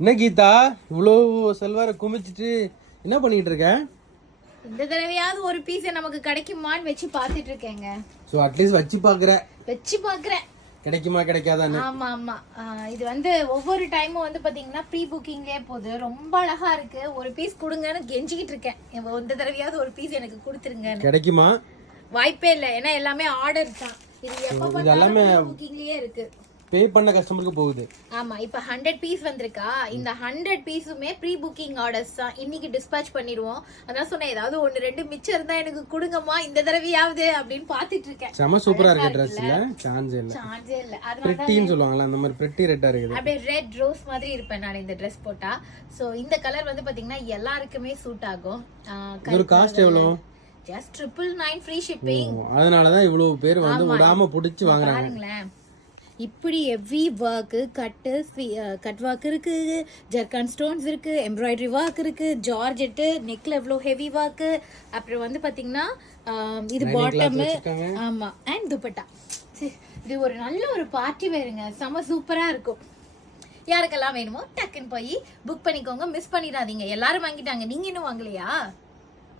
என்ன கீதா இவ்வளோ செல்வார குமிச்சிட்டு என்ன பண்ணிட்டு இருக்க? இந்த தடவையாவது ஒரு பீஸ் நமக்கு கிடைக்குமான்னு வச்சு பாத்துட்டு இருக்கேங்க. சோ அட்லீஸ்ட் வச்சு பாக்குறேன் கிடைக்குமா கிடைக்காதான்னு. ஆமா ஆமா. இது வந்து ஒவ்வொரு டைமும் வந்து பாத்தீங்கன்னா ப்ரீ புக்கிங்லயே போகுது. ரொம்ப அழகா இருக்கு. ஒரு பீஸ் கொடுங்கன்னு கெஞ்சிக்கிட்டு இருக்கேன். இந்த தடவையாவது ஒரு பீஸ் எனக்கு கொடுத்துருங்க. கிடைக்குமா? வாய்ப்பே இல்லை, ஏன்னா எல்லாமே ஆர்டர் தான். இது எப்ப எல்லாமே புக்கிங்லயே இருக்கு. பே பண்ண கஸ்டமருக்கு போகுது. ஆமா, இப்ப 100 பீஸ் வந்திருக்கா. இந்த 100 பீஸுமே ப்ரீ புக்கிங் ஆர்டர்ஸ் தான். இன்னைக்கு டிஸ்பேட்ச் பண்ணிடுவோம். அதான் சொன்னேன், ஏதாவது 1-2 மிச்சம் இருந்தா எனக்கு கொடுங்கம்மா இந்த தடவையாவது அப்படின்னு பாத்துட்டு இருக்கேன். செம சூப்பரா இருக்கு ட்ரெஸ்ல. சான்ஸே இல்ல. பிரிட்டின்னு சொல்லுவாங்கல, அந்த மாதிரி பிரிட்டி ரெட்டா இருக்குது. அப்படியே ரெட் ரோஸ் மாதிரி இருப்பேன் நான் இந்த ட்ரெஸ் போட்டா. சோ இந்த கலர் வந்து பாத்தீங்கன்னா எல்லாருக்குமே சூட் ஆகும். ஒரு காஸ்ட் எவ்வளவு? Just 999 free shipping. அதனால தான் இவ்வளவு பேர் வந்து விடாம புடிச்சு வாங்குறாங்க. பாருங்களேன், இப்படி ஹெவி ஒர்க், கட் ஒர்க் இருக்கு, ஜர்கான் ஸ்டோன்ஸ் இருக்கு, எம்ப்ராய்டரி ஒர்க் இருக்கு, ஜார்ஜெட் நெக்ல எவ்வளோ ஹெவி ஒர்க். அப்புறம் வந்து பாத்தீங்கன்னா இது பாட்டம். ஆமா, அண்ட் துப்பட்டா. இது ஒரு நல்ல ஒரு பார்ட்டி வேறுங்க. செம சூப்பரா இருக்கும். யாருக்கெல்லாம் வேணுமோ டக்குன்னு போய் புக் பண்ணிக்கோங்க. மிஸ் பண்ணிடாதீங்க. எல்லாரும் வாங்கிட்டாங்க, நீங்க இன்னும் வாங்கலையா?